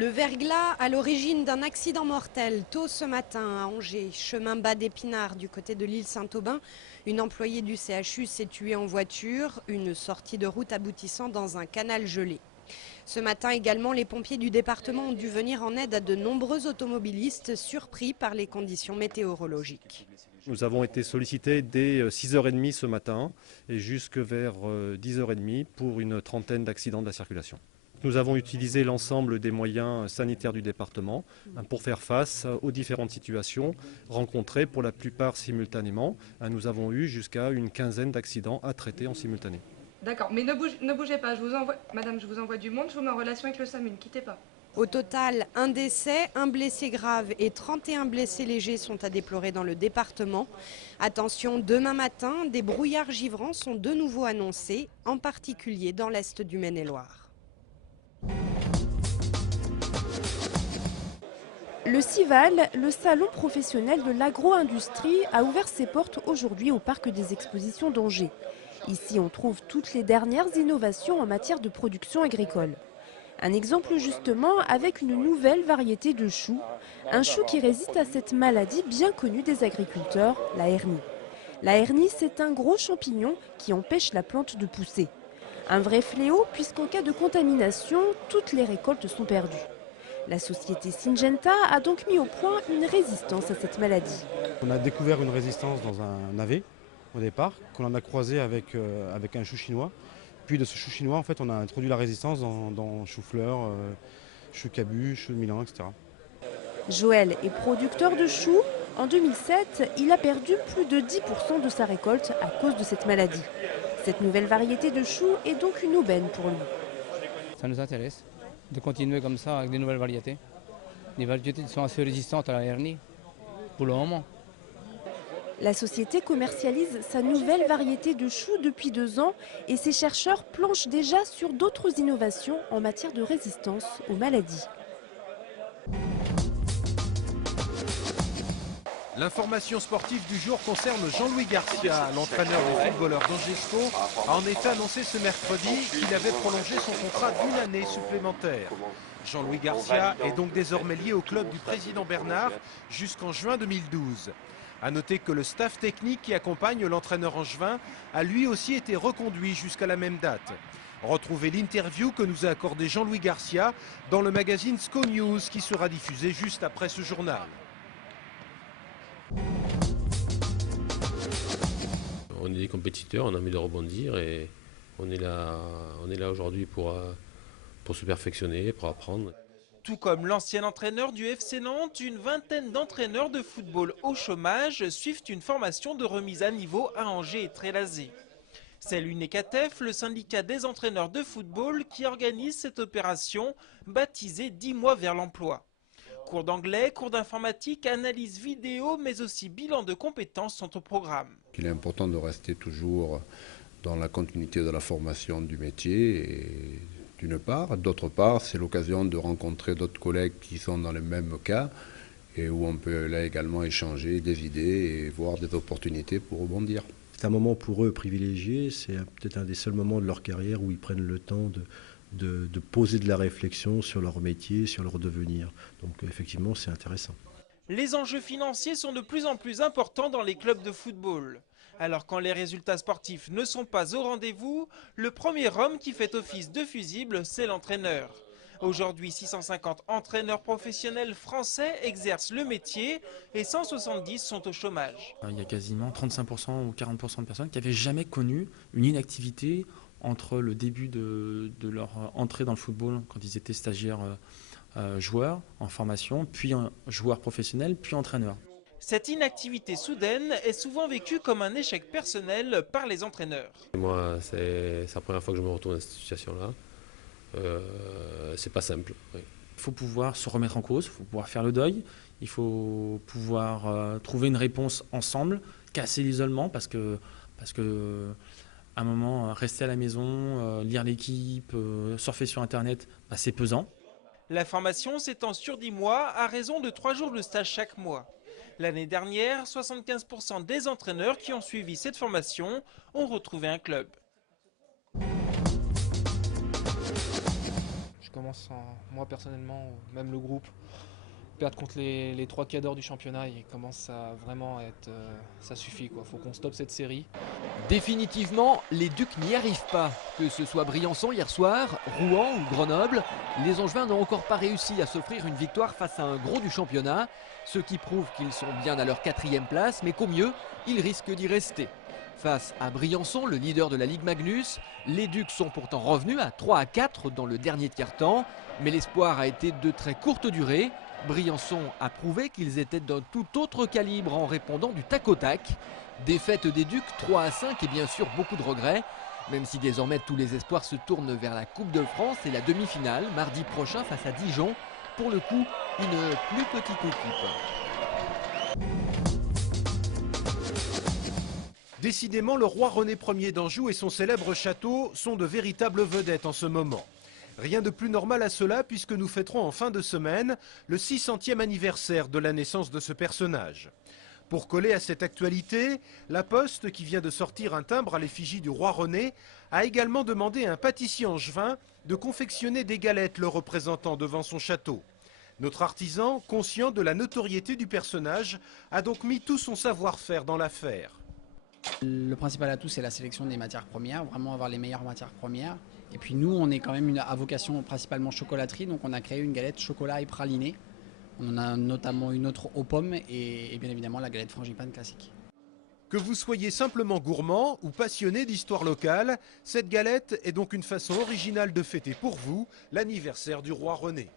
Le verglas à l'origine d'un accident mortel tôt ce matin à Angers, chemin bas d'Épinard du côté de l'île Saint-Aubin. Une employée du CHU s'est tuée en voiture, une sortie de route aboutissant dans un canal gelé. Ce matin également, les pompiers du département ont dû venir en aide à de nombreux automobilistes surpris par les conditions météorologiques. Nous avons été sollicités dès 6h30 ce matin et jusque vers 10h30 pour une trentaine d'accidents de la circulation. Nous avons utilisé l'ensemble des moyens sanitaires du département pour faire face aux différentes situations rencontrées pour la plupart simultanément. Nous avons eu jusqu'à une quinzaine d'accidents à traiter en simultané. D'accord, mais ne bougez pas, madame, je vous envoie du monde, je vous mets en relation avec le SAMU, ne quittez pas. Au total, un décès, un blessé grave et 31 blessés légers sont à déplorer dans le département. Attention, demain matin, des brouillards givrants sont de nouveau annoncés, en particulier dans l'est du Maine-et-Loire. Le CIVAL, le salon professionnel de l'agro-industrie, a ouvert ses portes aujourd'hui au parc des expositions d'Angers. Ici, on trouve toutes les dernières innovations en matière de production agricole. Un exemple justement avec une nouvelle variété de chou, un chou qui résiste à cette maladie bien connue des agriculteurs, la hernie. La hernie, c'est un gros champignon qui empêche la plante de pousser. Un vrai fléau puisqu'en cas de contamination, toutes les récoltes sont perdues. La société Syngenta a donc mis au point une résistance à cette maladie. On a découvert une résistance dans un navet au départ, qu'on en a croisé avec un chou chinois. Puis de ce chou chinois, en fait, on a introduit la résistance dans chou-fleur, chou cabu, chou de Milan, etc. Joël est producteur de choux. En 2007, il a perdu plus de 10% de sa récolte à cause de cette maladie. Cette nouvelle variété de choux est donc une aubaine pour lui. Ça nous intéresse de continuer comme ça avec des nouvelles variétés. Les variétés qui sont assez résistantes à la hernie pour le moment. La société commercialise sa nouvelle variété de choux depuis 2 ans et ses chercheurs planchent déjà sur d'autres innovations en matière de résistance aux maladies. L'information sportive du jour concerne Jean-Louis Garcia. L'entraîneur des footballeurs d'Angesco a en effet annoncé ce mercredi qu'il avait prolongé son contrat d'1 année supplémentaire. Jean-Louis Garcia est donc désormais lié au club du président Bernard jusqu'en juin 2012. A noter que le staff technique qui accompagne l'entraîneur angevin a lui aussi été reconduit jusqu'à la même date. Retrouvez l'interview que nous a accordé Jean-Louis Garcia dans le magazine SCO News qui sera diffusé juste après ce journal. On est des compétiteurs, on a envie de rebondir et on est là aujourd'hui pour se perfectionner, pour apprendre. Tout comme l'ancien entraîneur du FC Nantes, une vingtaine d'entraîneurs de football au chômage suivent une formation de remise à niveau à Angers et Trélazé. C'est l'UNECATEF, le syndicat des entraîneurs de football, qui organise cette opération baptisée 10 mois vers l'emploi. Cours d'anglais, cours d'informatique, analyse vidéo, mais aussi bilan de compétences sont au programme. Il est important de rester toujours dans la continuité de la formation du métier, d'une part. D'autre part, c'est l'occasion de rencontrer d'autres collègues qui sont dans le même cas et où on peut là également échanger des idées et voir des opportunités pour rebondir. C'est un moment pour eux privilégié, c'est peut-être un des seuls moments de leur carrière où ils prennent le temps de poser de la réflexion sur leur métier, sur leur devenir. Donc effectivement, c'est intéressant. Les enjeux financiers sont de plus en plus importants dans les clubs de football. Alors quand les résultats sportifs ne sont pas au rendez-vous, le premier homme qui fait office de fusible, c'est l'entraîneur. Aujourd'hui, 650 entraîneurs professionnels français exercent le métier et 170 sont au chômage. Il y a quasiment 35% ou 40% de personnes qui n'avaient jamais connu une inactivité entre le début de leur entrée dans le football, quand ils étaient stagiaires joueurs en formation, puis joueurs professionnels, puis entraîneurs. Cette inactivité soudaine est souvent vécue comme un échec personnel par les entraîneurs. Moi, c'est la première fois que je me retrouve dans cette situation-là. C'est pas simple. Oui. Il faut pouvoir se remettre en cause, il faut pouvoir faire le deuil, il faut pouvoir trouver une réponse ensemble, casser l'isolement parce que à un moment, rester à la maison, lire l'équipe, surfer sur Internet, c'est pesant. La formation s'étend sur 10 mois à raison de 3 jours de stage chaque mois. L'année dernière, 75% des entraîneurs qui ont suivi cette formation ont retrouvé un club. qui commence, moi personnellement, même le groupe, perdre contre les 3 cadors du championnat, il commence à vraiment être... ça suffit, quoi. Faut qu'on stoppe cette série. Définitivement, les Ducs n'y arrivent pas. Que ce soit Briançon hier soir, Rouen ou Grenoble, les Angevins n'ont encore pas réussi à s'offrir une victoire face à un gros du championnat, ce qui prouve qu'ils sont bien à leur 4e place, mais qu'au mieux, ils risquent d'y rester. Face à Briançon, le leader de la Ligue Magnus, les Ducs sont pourtant revenus à 3-4 dans le dernier tiers-temps, mais l'espoir a été de très courte durée. Briançon a prouvé qu'ils étaient d'un tout autre calibre en répondant du tac au tac. Défaite des Ducs 3-5 et bien sûr beaucoup de regrets, même si désormais tous les espoirs se tournent vers la Coupe de France et la demi-finale mardi prochain face à Dijon. Pour le coup, une plus petite équipe. Décidément, le roi René Ier d'Anjou et son célèbre château sont de véritables vedettes en ce moment. Rien de plus normal à cela puisque nous fêterons en fin de semaine le 600e anniversaire de la naissance de ce personnage. Pour coller à cette actualité, La Poste, qui vient de sortir un timbre à l'effigie du roi René, a également demandé à un pâtissier angevin de confectionner des galettes le représentant devant son château. Notre artisan, conscient de la notoriété du personnage, a donc mis tout son savoir-faire dans l'affaire. Le principal atout, c'est la sélection des matières premières, vraiment avoir les meilleures matières premières. Et puis nous, on est quand même à vocation principalement chocolaterie, donc on a créé une galette chocolat et praliné. On en a notamment une autre aux pommes et bien évidemment la galette frangipane classique. Que vous soyez simplement gourmand ou passionné d'histoire locale, cette galette est donc une façon originale de fêter pour vous l'anniversaire du roi René.